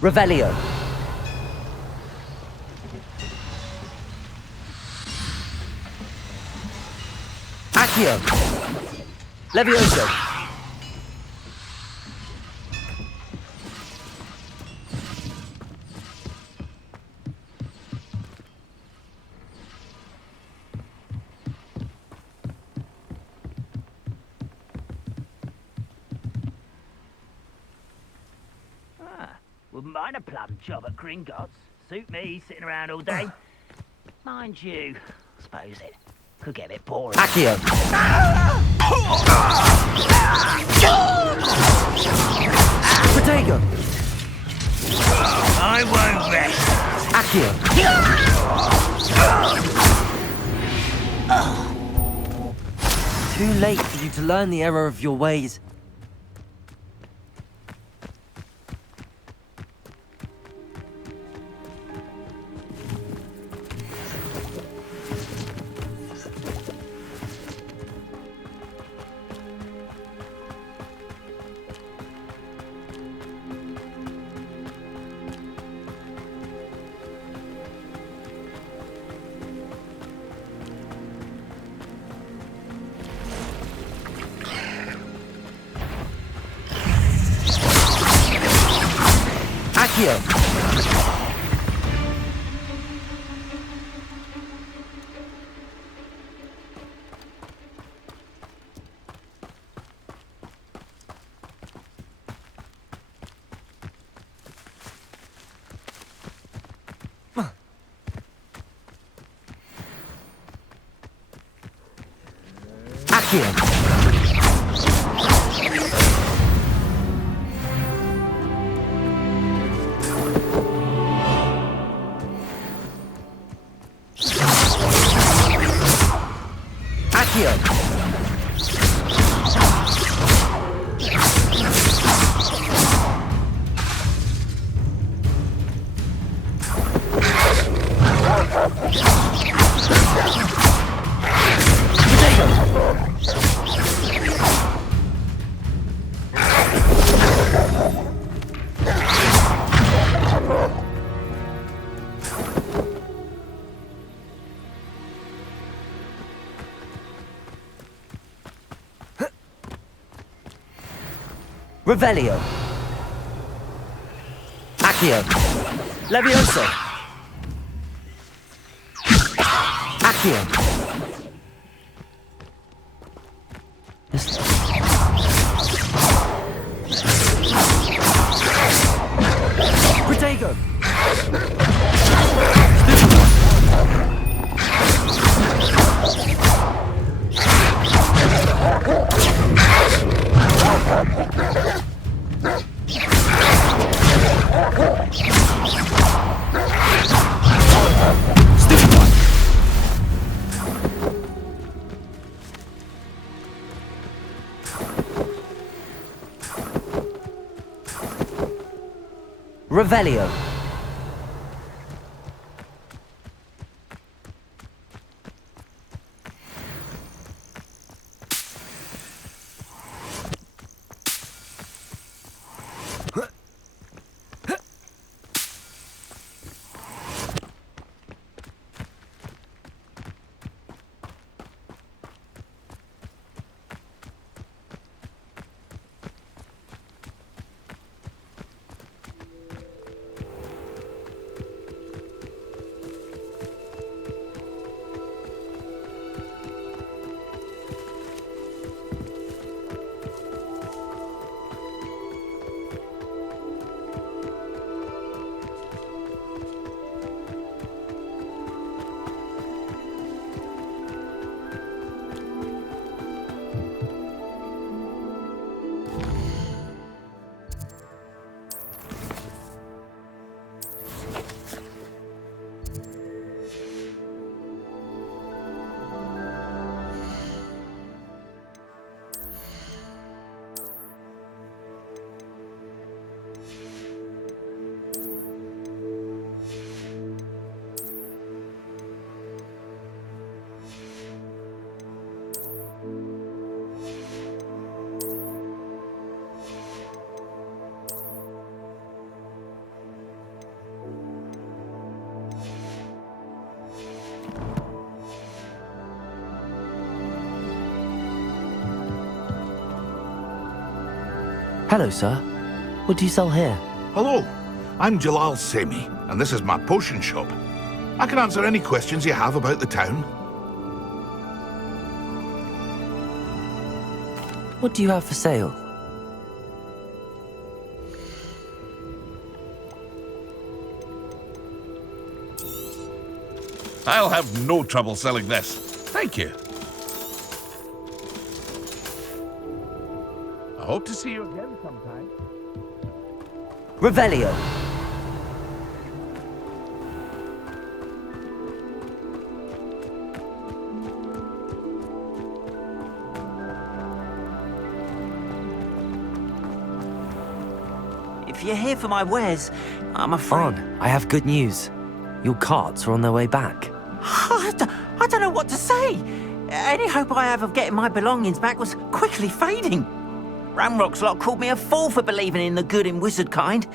Revelio. Accio. Levioso. Wouldn't mind a plum job at Gringotts. Suit me, sitting around all day. Mind you, I suppose it could get a bit boring. Accio. Protego. I won't rest. Accio. Too late for you to learn the error of your ways. Accio. Accio. Accio. Revelio. Accio. Levioso. Accio. Protego. Revelio. Hello, sir. What do you sell here? Hello, I'm Jalal Semi, and this is my potion shop. I can answer any questions you have about the town. What do you have for sale? I'll have no trouble selling this. Thank you. I hope to see you again sometime. Revelio. If you're here for my wares, I'm afraid... On, I have good news. Your carts are on their way back. I don't know what to say. Any hope I have of getting my belongings back was quickly fading. Ramrock's lot called me a fool for believing in the good in wizard kind.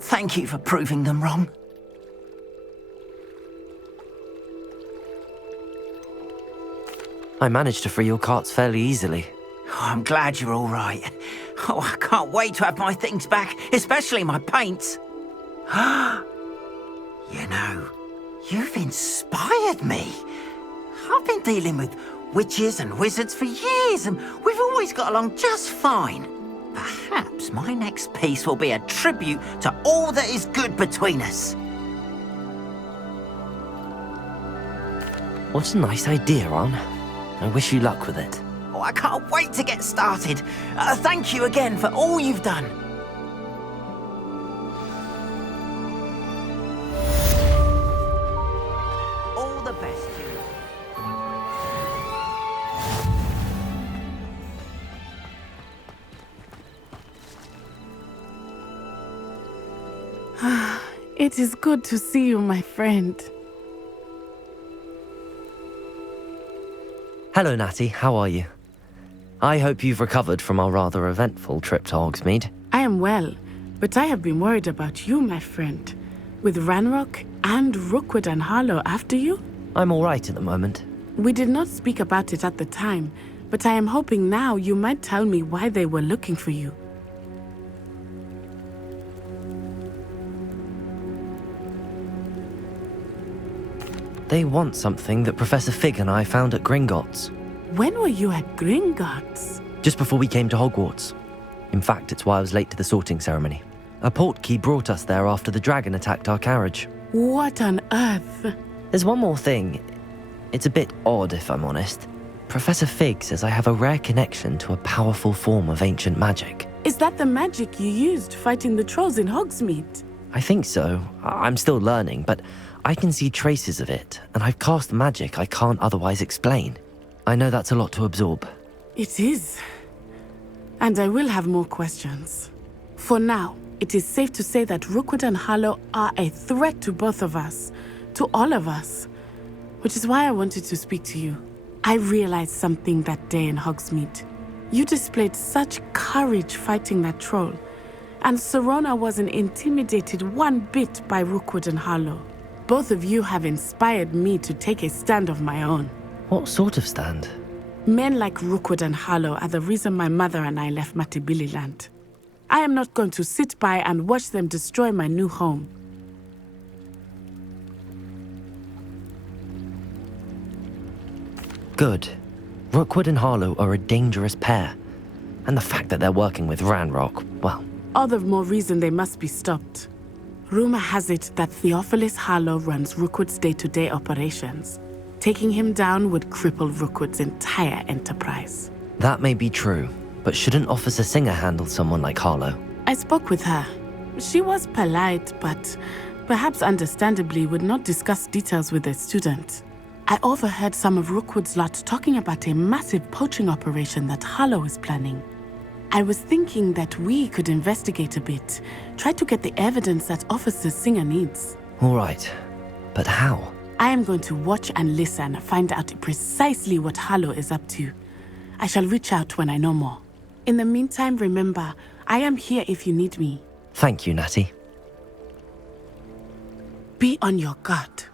Thank you for proving them wrong. I managed to free your carts fairly easily. Oh, I'm glad you're all right. Oh, I can't wait to have my things back, especially my paints. You know, you've inspired me. I've been dealing with witches and wizards for years, and we've always got along just fine. Perhaps my next piece will be a tribute to all that is good between us. What a nice idea, Ron. I wish you luck with it. Oh, I can't wait to get started. Thank you again for all you've done. All the best to you. It is good to see you, my friend. Hello, Natty. How are you? I hope you've recovered from our rather eventful trip to Hogsmeade. I am well, but I have been worried about you, my friend. With Ranrock and Rookwood and Harlow after you? I'm all right at the moment. We did not speak about it at the time, but I am hoping now you might tell me why they were looking for you. They want something that Professor Fig and I found at Gringotts. When were you at Gringotts? Just before we came to Hogwarts. In fact, it's why I was late to the sorting ceremony. A portkey brought us there after the dragon attacked our carriage. What on earth? There's one more thing. It's a bit odd, if I'm honest. Professor Fig says I have a rare connection to a powerful form of ancient magic. Is that the magic you used fighting the trolls in Hogsmeade? I think so. I'm still learning, but I can see traces of it, and I've cast magic I can't otherwise explain. I know that's a lot to absorb. It is. And I will have more questions. For now, it is safe to say that Rookwood and Harlow are a threat to both of us, to all of us, which is why I wanted to speak to you. I realized something that day in Hogsmeade. You displayed such courage fighting that troll, and Serona wasn't intimidated one bit by Rookwood and Harlow. Both of you have inspired me to take a stand of my own. What sort of stand? Men like Rookwood and Harlow are the reason my mother and I left Matibili I am not going to sit by and watch them destroy my new home. Good. Rookwood and Harlow are a dangerous pair. And the fact that they're working with Ranrock, well... All the more reason they must be stopped. Rumor has it that Theophilus Harlow runs Rookwood's day-to-day operations. Taking him down would cripple Rookwood's entire enterprise. That may be true, but shouldn't Officer Singer handle someone like Harlow? I spoke with her. She was polite, but perhaps understandably would not discuss details with a student. I overheard some of Rookwood's lot talking about a massive poaching operation that Harlow is planning. I was thinking that we could investigate a bit, try to get the evidence that Officer Singer needs. All right, but how? I am going to watch and listen, find out precisely what Harlow is up to. I shall reach out when I know more. In the meantime, remember, I am here if you need me. Thank you, Natty. Be on your guard.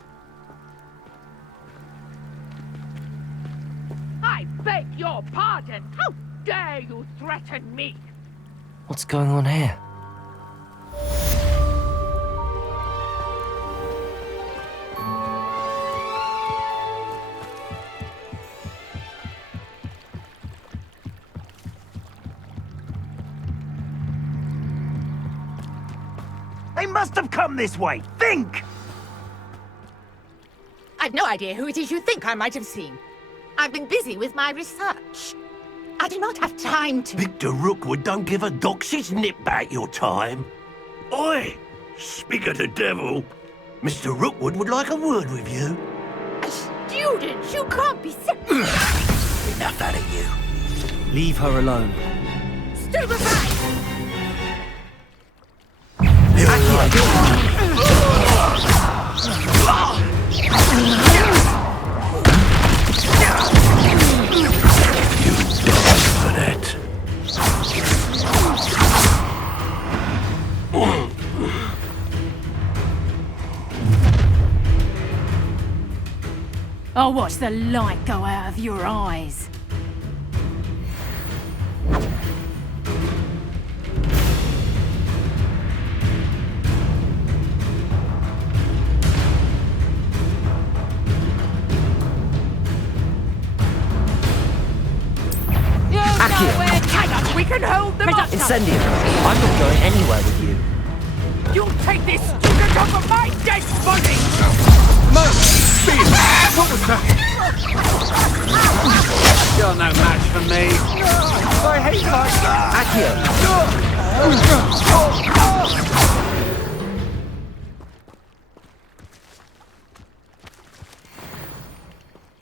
I beg your pardon! How dare you threaten me? What's going on here? They must have come this way. Think! I've no idea who it is you think I might have seen. I've been busy with my research. I do not have time to... Victor Rookwood don't give a doxy's nip back your time. Oi! Speak of the devil. Mr. Rookwood would like a word with you. A student? You can't be so... Enough out of you. Leave her alone. Stupefy! I'll watch the light go out of your eyes. We can hold them off. Incendium! I'm not going anywhere with you. You'll take this student off of my dead body! Mo! Bean! What was that? You're no match for me. I hate like that.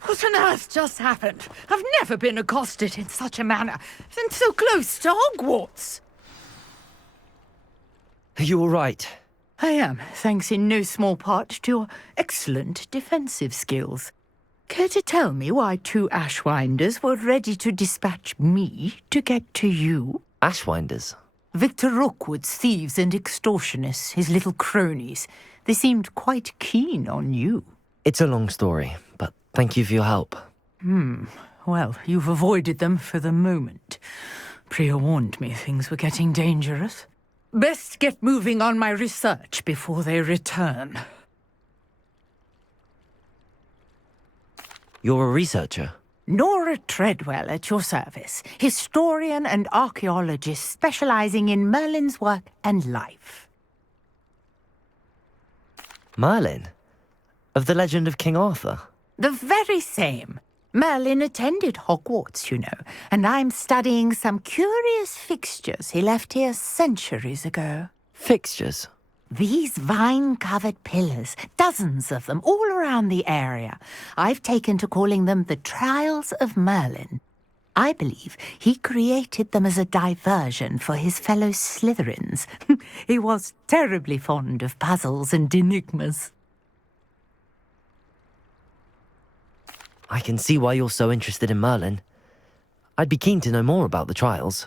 What on earth just happened? I've never been accosted in such a manner, and so close to Hogwarts. Are you all right? I am, thanks in no small part to your excellent defensive skills. Care to tell me why two Ashwinders were ready to dispatch me to get to you? Ashwinders? Victor Rookwood's thieves and extortionists, his little cronies. They seemed quite keen on you. It's a long story, but thank you for your help. Well, you've avoided them for the moment. Priya warned me things were getting dangerous. Best get moving on my research before they return. You're a researcher? Nora Treadwell at your service, historian and archaeologist specializing in Merlin's work and life. Merlin? Of the legend of King Arthur? The very same. Merlin attended Hogwarts, you know, and I'm studying some curious fixtures he left here centuries ago. Fixtures? These vine-covered pillars, dozens of them, all around the area. I've taken to calling them the Trials of Merlin. I believe he created them as a diversion for his fellow Slytherins. He was terribly fond of puzzles and enigmas. I can see why you're so interested in Merlin. I'd be keen to know more about the trials.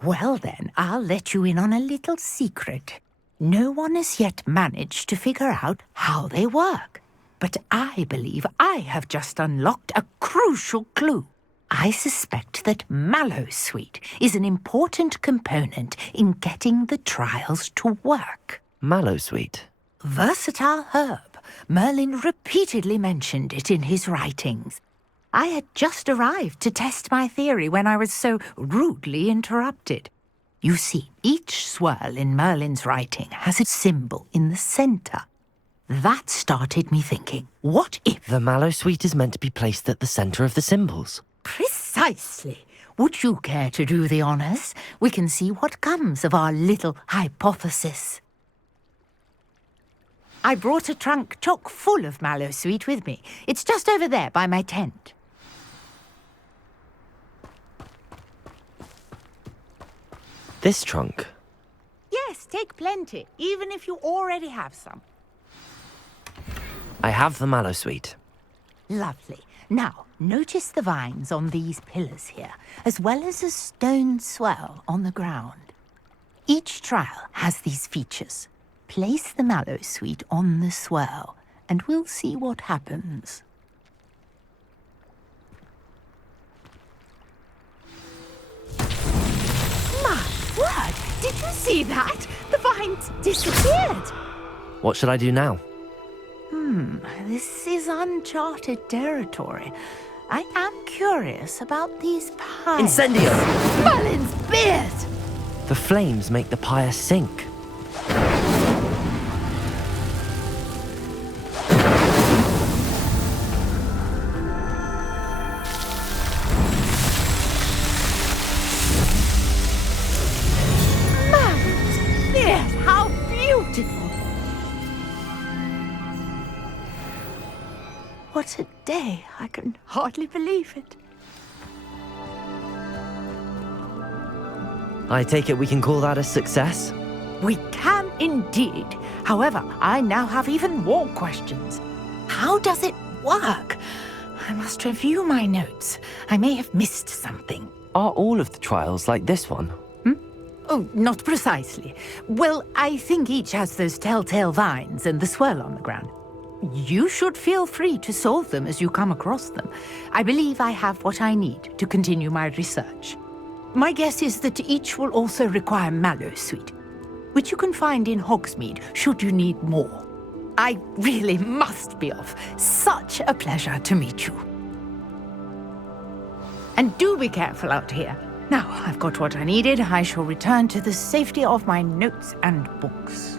Well then, I'll let you in on a little secret. No one has yet managed to figure out how they work. But I believe I have just unlocked a crucial clue. I suspect that Mallowsweet is an important component in getting the trials to work. Mallowsweet? Versatile herb. Merlin repeatedly mentioned it in his writings. I had just arrived to test my theory when I was so rudely interrupted. You see, each swirl in Merlin's writing has a symbol in the centre. That started me thinking, what if... The Mallowsweet is meant to be placed at the centre of the symbols. Precisely. Would you care to do the honours? We can see what comes of our little hypothesis. I brought a trunk chock full of Mallowsweet with me. It's just over there by my tent. This trunk? Yes, take plenty, even if you already have some. I have the Mallowsweet. Lovely. Now, notice the vines on these pillars here, as well as a stone swell on the ground. Each trial has these features. Place the Mallowsweet on the swirl, and we'll see what happens. My word! Did you see that? The vines disappeared. What should I do now? This is uncharted territory. I am curious about these pies. Incendio! Merlin's beard! The flames make the pyre sink. Merlin's beard! How beautiful! What a day. I can hardly believe it. I take it we can call that a success? We can indeed. However, I now have even more questions. How does it work? I must review my notes. I may have missed something. Are all of the trials like this one? Oh, not precisely. Well, I think each has those telltale vines and the swirl on the ground. You should feel free to solve them as you come across them. I believe I have what I need to continue my research. My guess is that each will also require Mallowsweet, which you can find in Hogsmeade should you need more. I really must be off. Such a pleasure to meet you. And do be careful out here. Now I've got what I needed, I shall return to the safety of my notes and books.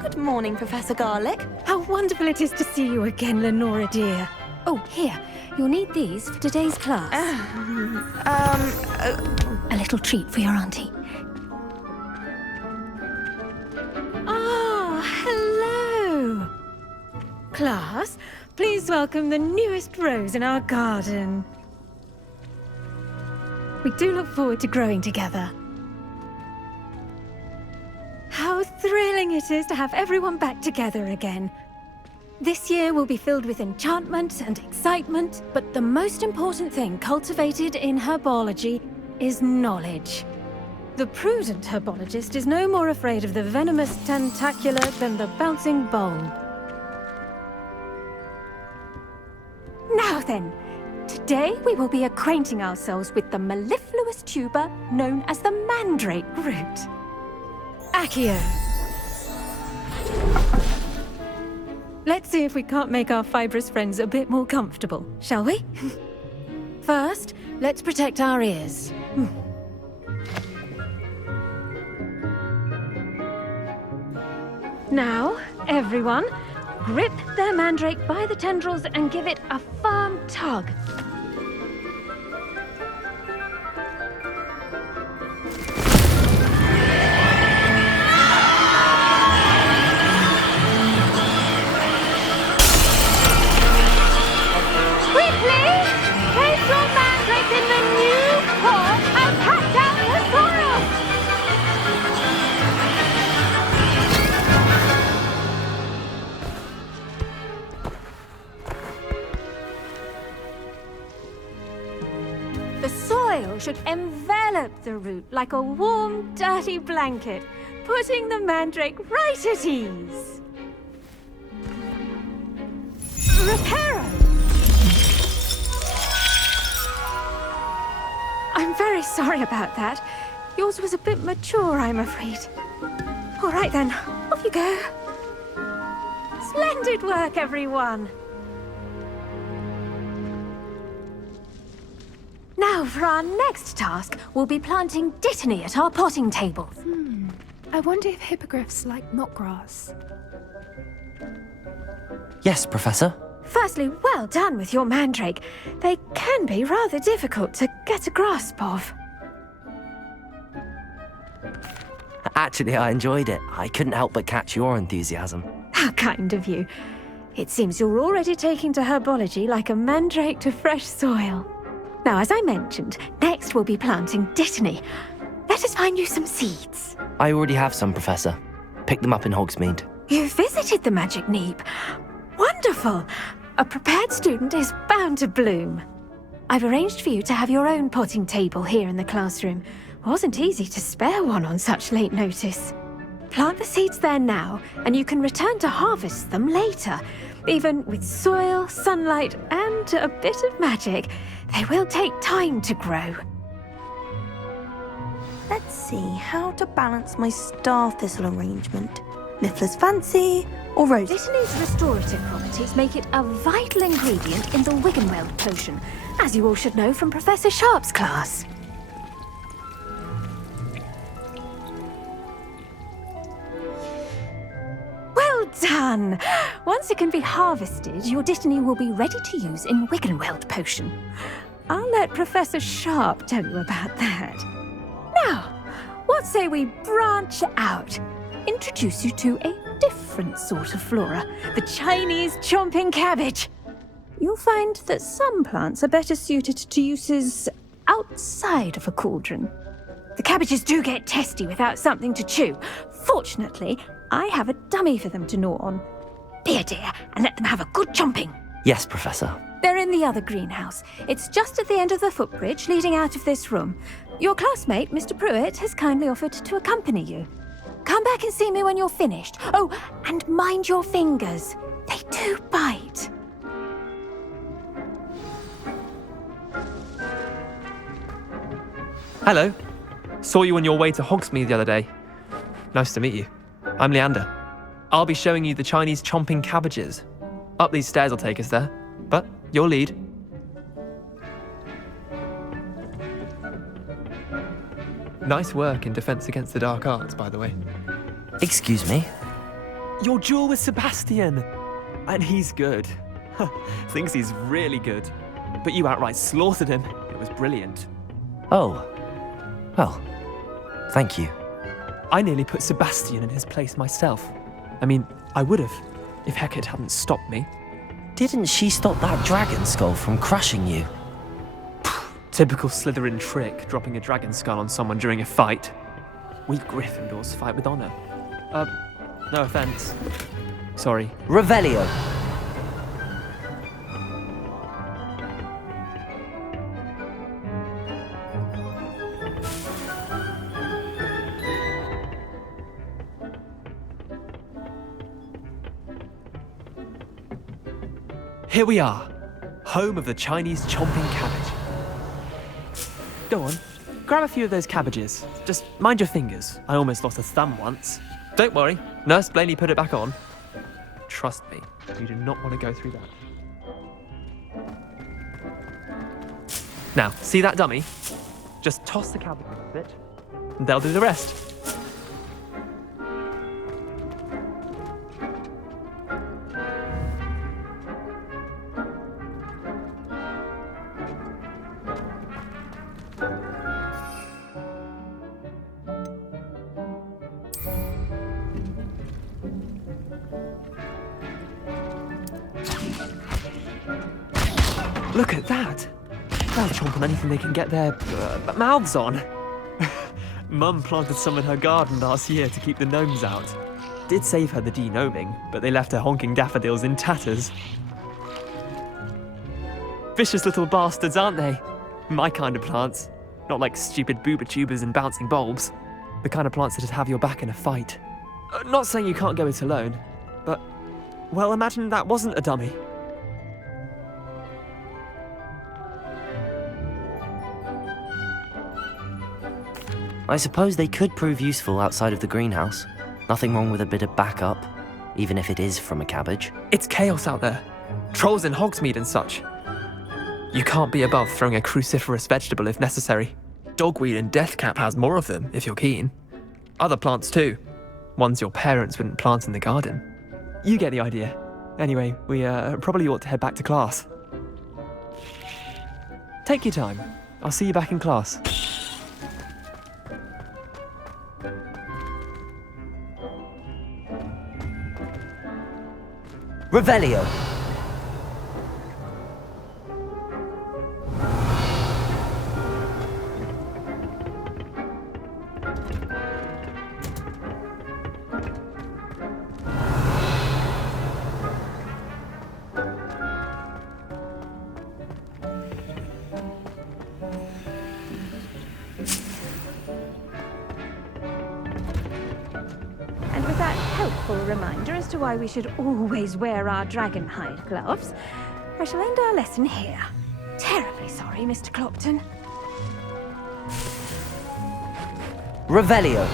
Good morning, Professor Garlick. How wonderful it is to see you again, Lenora dear. Oh, here. You'll need these for today's class. A little treat for your auntie. Ah, hello. Class, please welcome the newest rose in our garden. We do look forward to growing together. How thrilling it is to have everyone back together again. This year will be filled with enchantment and excitement, but the most important thing cultivated in herbology is knowledge. The prudent herbologist is no more afraid of the venomous tentacula than the bouncing bulb. Now then, today we will be acquainting ourselves with the mellifluous tuber known as the mandrake root. Accio. Let's see if we can't make our fibrous friends a bit more comfortable, shall we? First, let's protect our ears. Now, everyone, grip their mandrake by the tendrils and give it a firm tug. soil should envelop the root like a warm, dirty blanket, putting the mandrake right at ease. Reparo! I'm very sorry about that. Yours was a bit mature, I'm afraid. All right then, off you go. Splendid work, everyone. Now, for our next task, we'll be planting dittany at our potting tables. I wonder if hippogriffs like knotgrass. Yes, Professor. Firstly, well done with your mandrake. They can be rather difficult to get a grasp of. Actually, I enjoyed it. I couldn't help but catch your enthusiasm. How kind of you. It seems you're already taking to herbology like a mandrake to fresh soil. Now, as I mentioned, next we'll be planting dittany. Let us find you some seeds. I already have some, Professor. Picked them up in Hogsmeade. You visited the Magic Neep. Wonderful! A prepared student is bound to bloom. I've arranged for you to have your own potting table here in the classroom. Wasn't easy to spare one on such late notice. Plant the seeds there now, and you can return to harvest them later. Even with soil, sunlight, and a bit of magic, they will take time to grow. Let's see how to balance my star thistle arrangement. Niffler's fancy or rose? Dittany's restorative properties make it a vital ingredient in the Wiggenweld potion, as you all should know from Professor Sharp's class. Well done! Once it can be harvested, your dittany will be ready to use in Wiggenweld potion. I'll let Professor Sharp tell you about that. Now, what say we branch out? Introduce you to a different sort of flora, the Chinese chomping cabbage. You'll find that some plants are better suited to uses outside of a cauldron. The cabbages do get testy without something to chew. Fortunately, I have a dummy for them to gnaw on. Be a dear and let them have a good chomping. Yes, Professor. They're in the other greenhouse. It's just at the end of the footbridge leading out of this room. Your classmate, Mr. Pruitt, has kindly offered to accompany you. Come back and see me when you're finished. Oh, and mind your fingers. They do bite. Hello. Saw you on your way to Hogsmeade the other day. Nice to meet you. I'm Leander. I'll be showing you the Chinese chomping cabbages. Up these stairs will take us there, but your lead. Nice work in Defense Against the Dark Arts, by the way. Excuse me? Your duel with Sebastian! And he's good. Thinks he's really good. But you outright slaughtered him. It was brilliant. Oh. Well, thank you. I nearly put Sebastian in his place myself. I mean, I would have, if Hecate hadn't stopped me. Didn't she stop that dragon skull from crushing you? Typical Slytherin trick, dropping a dragon skull on someone during a fight. We Gryffindors fight with honor. No offense. Sorry. Revelio. Here we are, home of the Chinese chomping cabbage. Go on, grab a few of those cabbages. Just mind your fingers. I almost lost a thumb once. Don't worry, Nurse Blaney put it back on. Trust me, you do not want to go through that. Now, see that dummy? Just toss the cabbage a bit, and they'll do the rest. Look at that! They'll chomp on anything they can get their mouths on. Mum planted some in her garden last year to keep the gnomes out. Did save her the de-gnoming, but they left her honking daffodils in tatters. Vicious little bastards, aren't they? My kind of plants. Not like stupid booba tubers and bouncing bulbs. The kind of plants that'd have your back in a fight. Not saying you can't go it alone, but, well, imagine that wasn't a dummy. I suppose they could prove useful outside of the greenhouse. Nothing wrong with a bit of backup, even if it is from a cabbage. It's chaos out there. Trolls in Hogsmeade and such. You can't be above throwing a cruciferous vegetable if necessary. Dogweed and deathcap has more of them, if you're keen. Other plants too. Ones your parents wouldn't plant in the garden. You get the idea. Anyway, we probably ought to head back to class. Take your time. I'll see you back in class. Revelio. And with that helpful reminder as to why we should always wear our dragonhide gloves, I shall end our lesson here. Terribly sorry, Mr. Clopton. Revelio.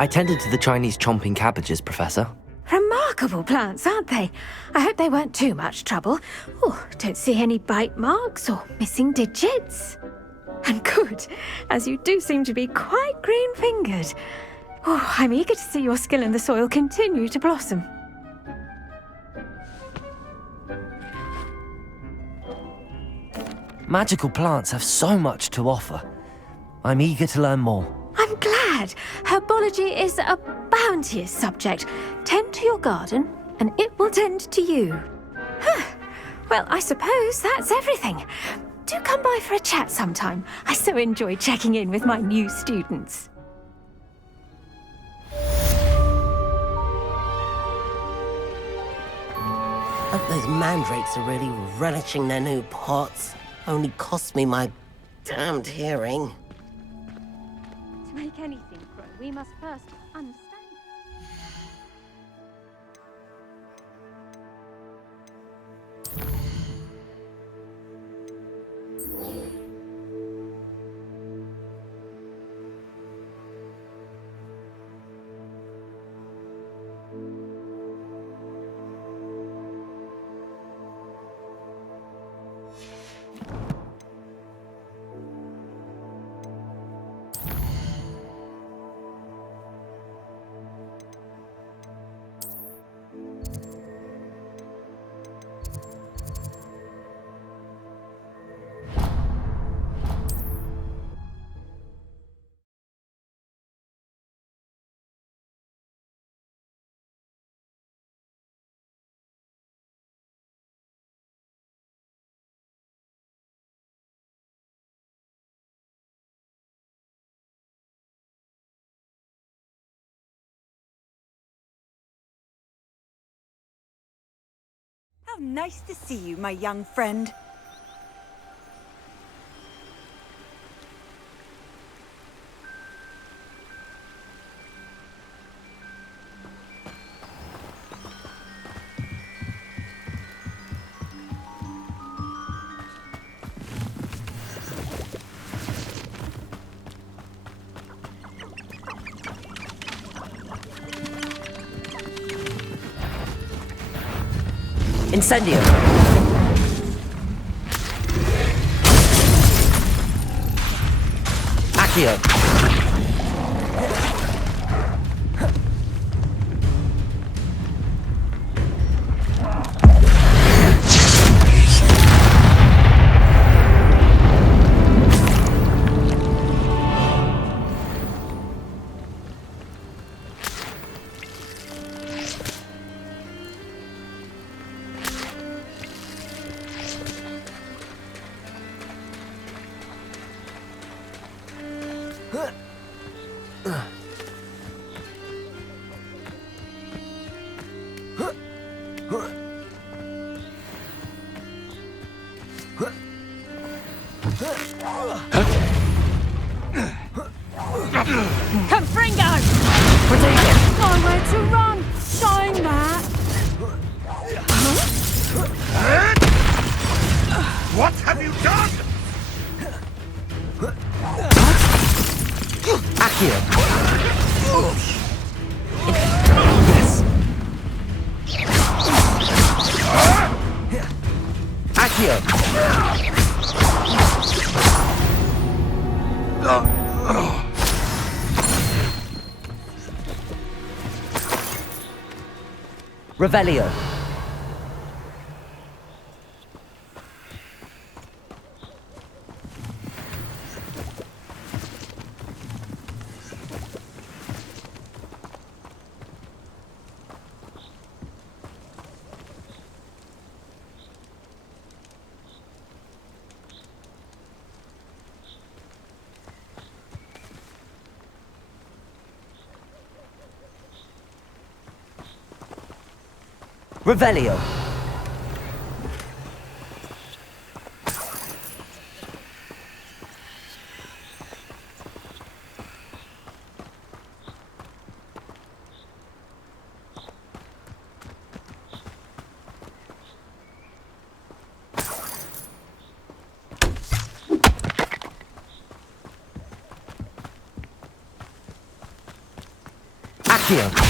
I tended to the Chinese chomping cabbages, Professor. Remarkable plants, aren't they? I hope they weren't too much trouble. Oh, don't see any bite marks or missing digits. And good, as you do seem to be quite green-fingered. Oh, I'm eager to see your skill in the soil continue to blossom. Magical plants have so much to offer. I'm eager to learn more. I'm glad. Herbology is a bounteous subject. Tend to your garden, and it will tend to you. Huh. Well, I suppose that's everything. Do come by for a chat sometime. I so enjoy checking in with my new students. Hope those mandrakes are really relishing their new pots. Only cost me my damned hearing. To make anything grow, we must first understand. How nice to see you, my young friend. Incendio! Accio! Confringo! We're taken! Nowhere to run! Shine that! What have you done? Accio! Yes! Accio! Revelio. Revelio. Accio.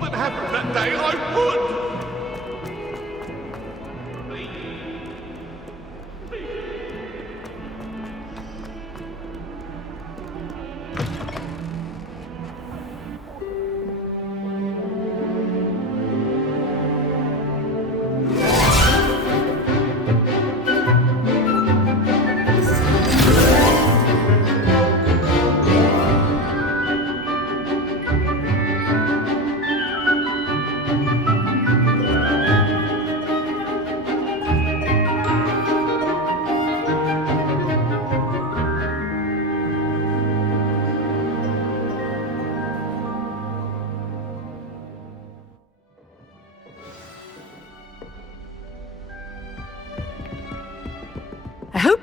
What happened that day? I would!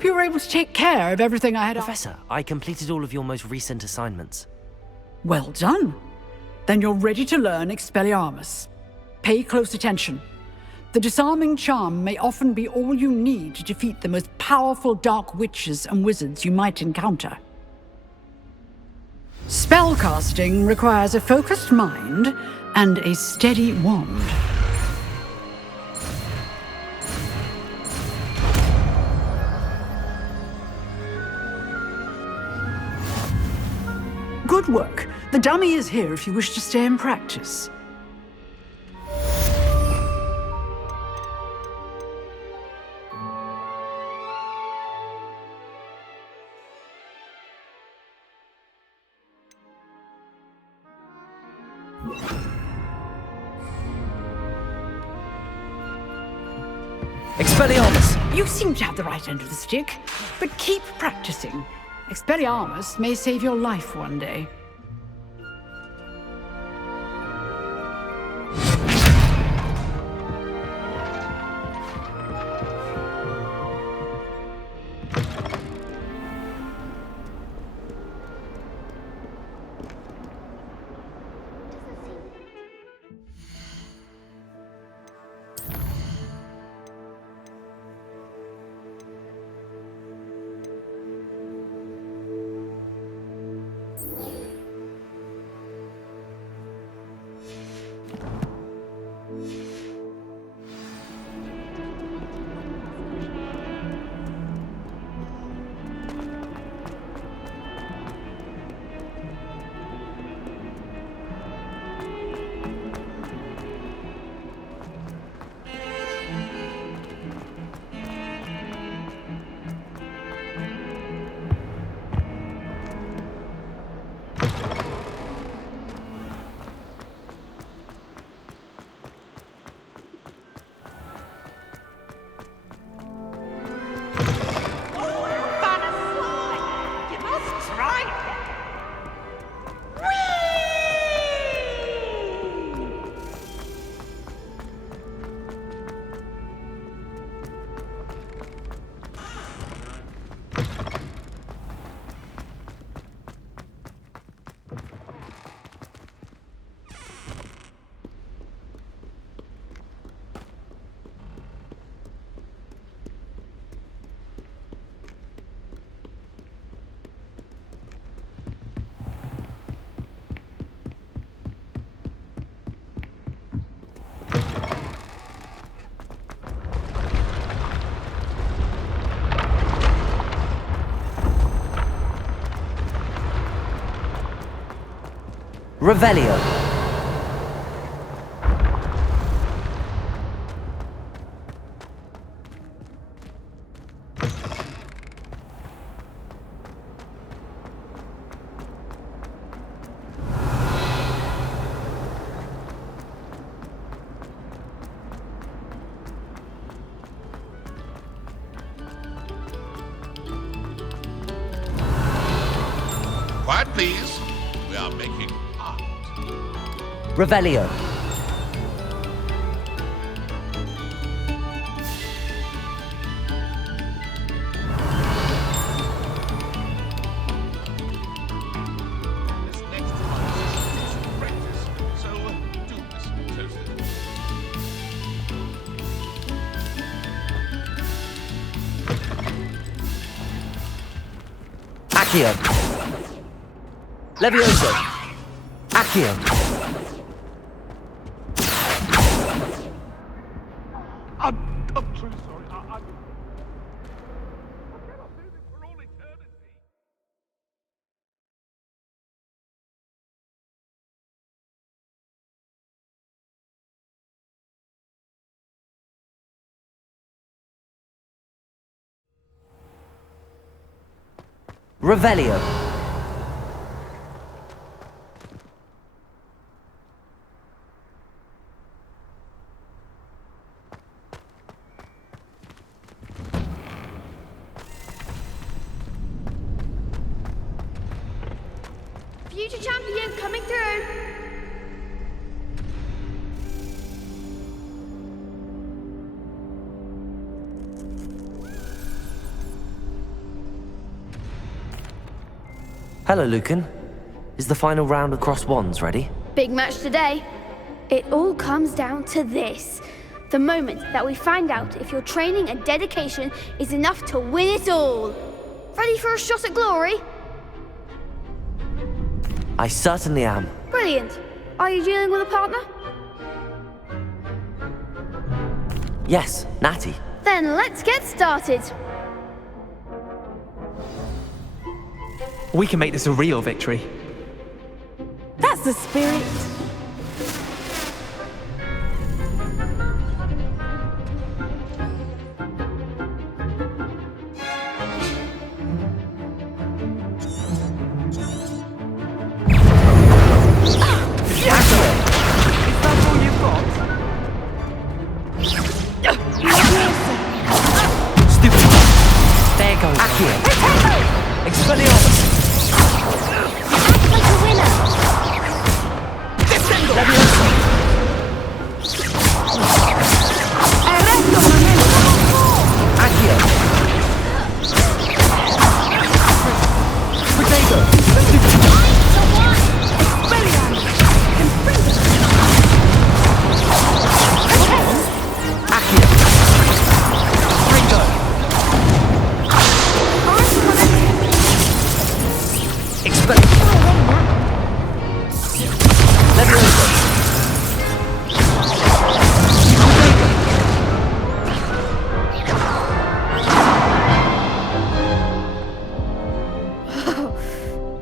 you were able to take care of everything I had. Professor, I completed all of your most recent assignments. Well done. Then you're ready to learn Expelliarmus. Pay close attention. The disarming charm may often be all you need to defeat the most powerful dark witches and wizards you might encounter. Spellcasting requires a focused mind and a steady wand. Good work. The dummy is here if you wish to stay and practice. Expelliarmus! You seem to have the right end of the stick, but keep practicing. Expelliarmus may save your life one day. Revelio. Quiet, please. We are making art. Revelio. This next one is practice, so do listen closely. Accio. Levioso. Accio. I'm truly sorry. I cannot do this for all eternity. Revelio. Future champion coming through. Hello, Lucan. Is the final round of cross wands ready? Big match today. It all comes down to this. The moment that we find out if your training and dedication is enough to win it all. Ready for a shot at glory? I certainly am. Brilliant. Are you dealing with a partner? Yes, Natty. Then let's get started. We can make this a real victory. That's the spirit.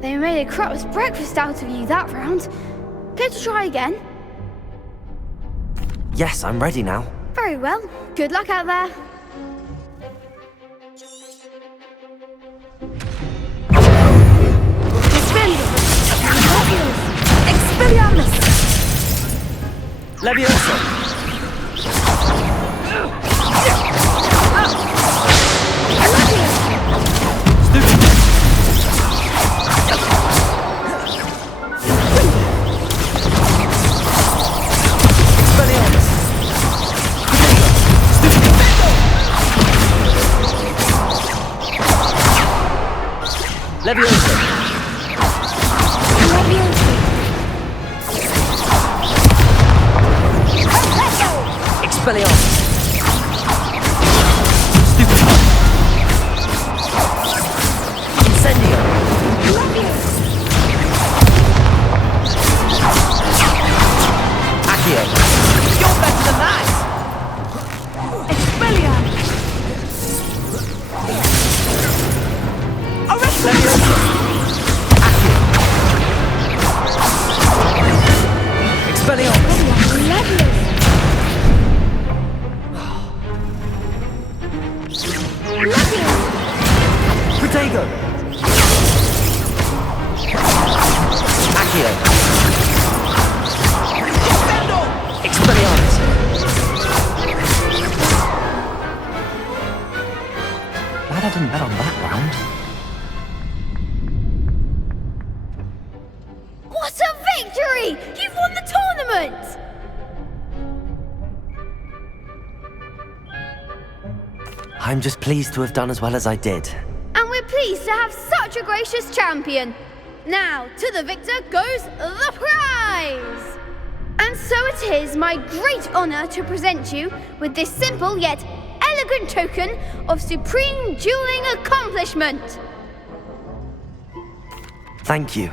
They made a crap's breakfast out of you that round. Care to try again? Yes, I'm ready now. Very well. Good luck out there. Levioso! Levioso! Expelliarmus! Stupid! Incendio! Accio! You're better than that! Expelliarmus! Levioso! Accio! Expelliarmus! Protego! Accio! Expelliarmus! Glad I didn't bet on that round. What a victory! You've won the tournament! I'm just pleased to have done as well as I did. And we're pleased to have such a gracious champion. Now, to the victor goes the prize! And so it is my great honor to present you with this simple yet elegant token of supreme dueling accomplishment. Thank you.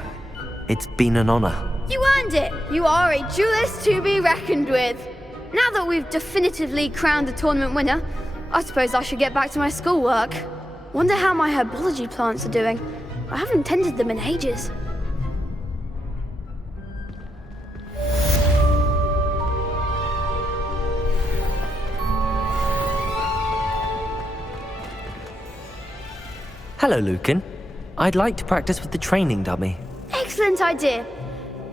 It's been an honor. You earned it. You are a duelist to be reckoned with. Now that we've definitively crowned the tournament winner, I suppose I should get back to my schoolwork. Wonder how my herbology plants are doing. I haven't tended them in ages. Hello, Lucan. I'd like to practice with the training dummy. Excellent idea.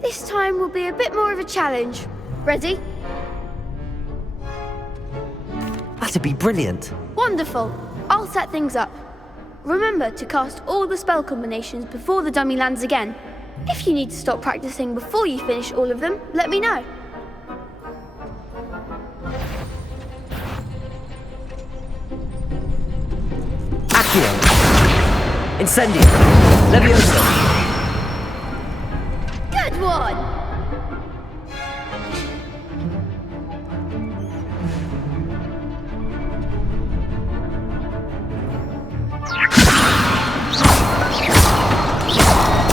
This time will be a bit more of a challenge. Ready? That'd be brilliant. Wonderful. I'll set things up. Remember to cast all the spell combinations before the dummy lands again. If you need to stop practicing before you finish all of them, let me know. Accio! Incendio! Levioso! on!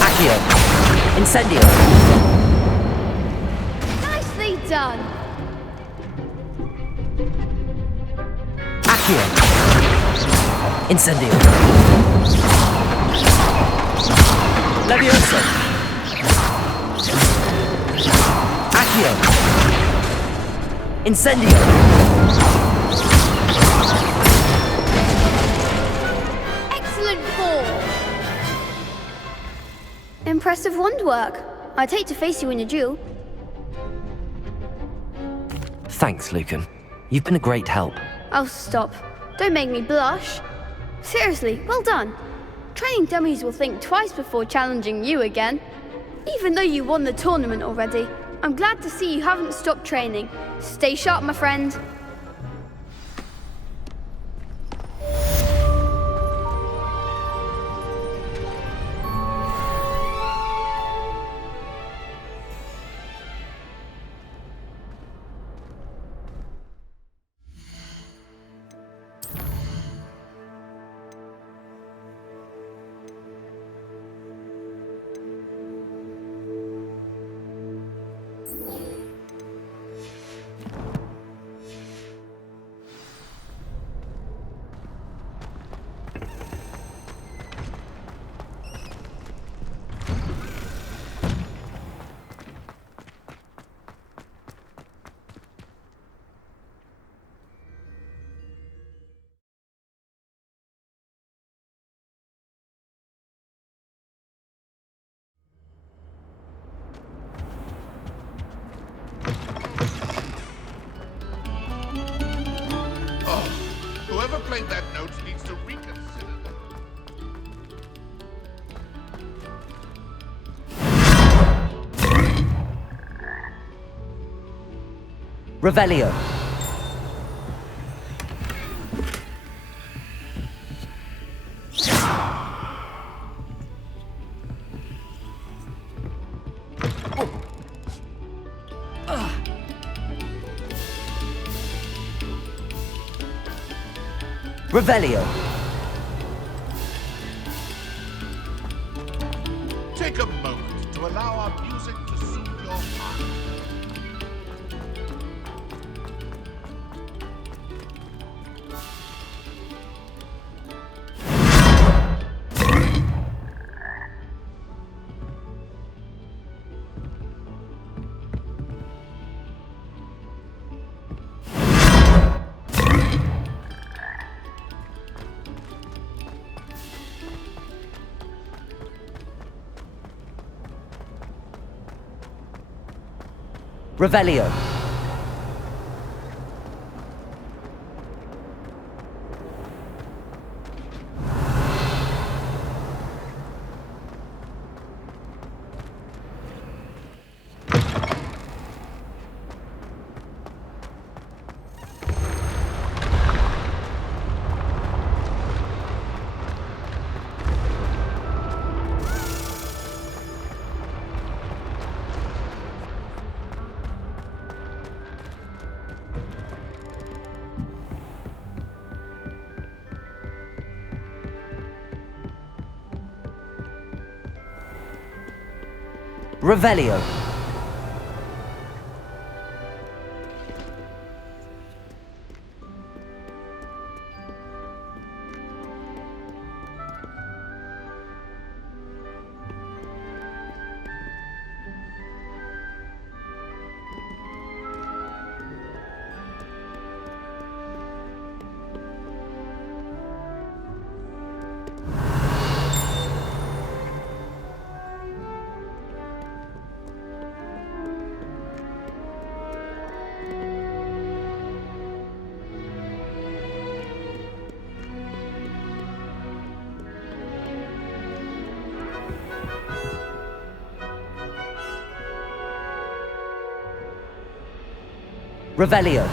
Accio! Incendio! Nicely done! Accio! Incendio! Levioso! Accio! Incendio! Excellent ball! Impressive wand work. I'd hate to face you in a duel. Thanks, Lucan. You've been a great help. Oh, stop. Don't make me blush. Seriously, well done. Training dummies will think twice before challenging you again. Even though you won the tournament already, I'm glad to see you haven't stopped training. Stay sharp, my friend. Whoever played that note needs to reconsider. Revelio! Revelio! Take a moment to allow our music to soothe your heart. Revelio! Revelio! Revelio!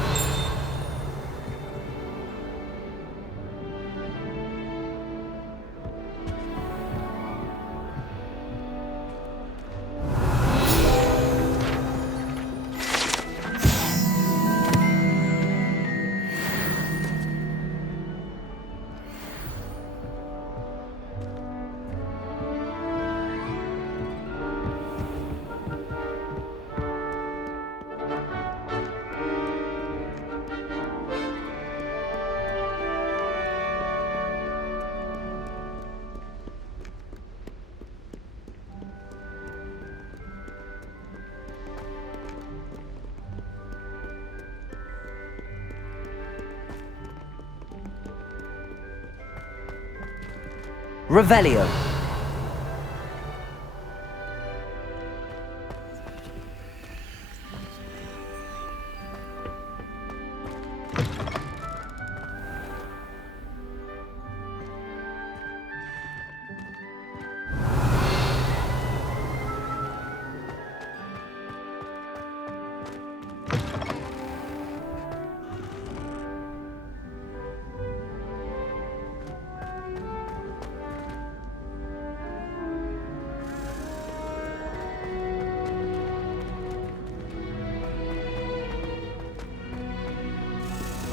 Revelio.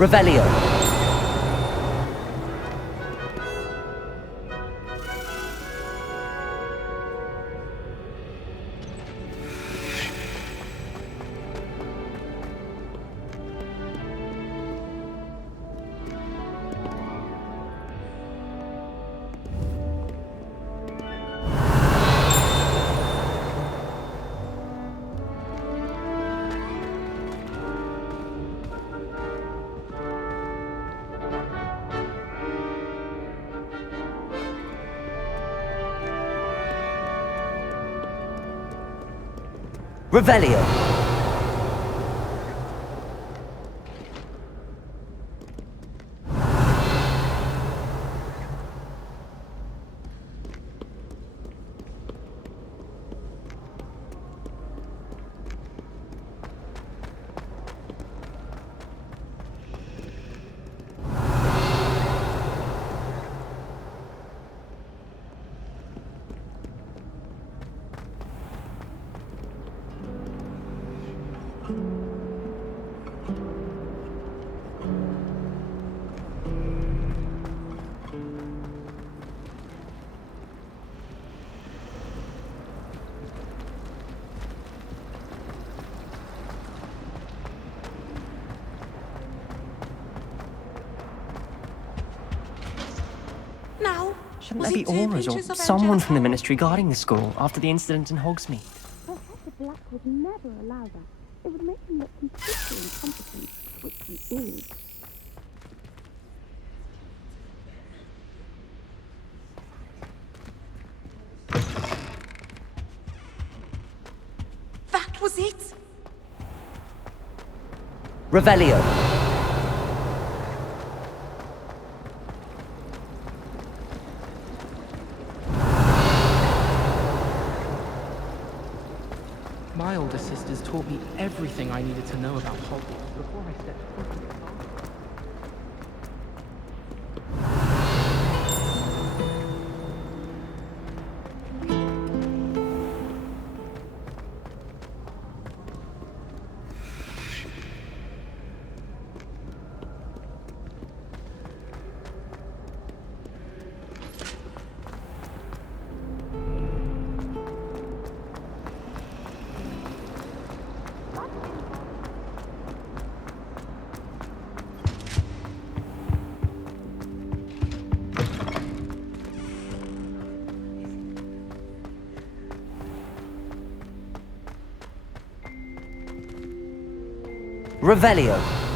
Revelio. Revelio. Now, Shouldn't there be auras or someone from the ministry guarding the school after the incident in Hogsmeade? Professor Black would never allow that. It would make him look completely incompetent, which he is. that was it? Revelio. My older sisters taught me everything I needed to know about Hogwarts before I stepped foot in it. Revelio.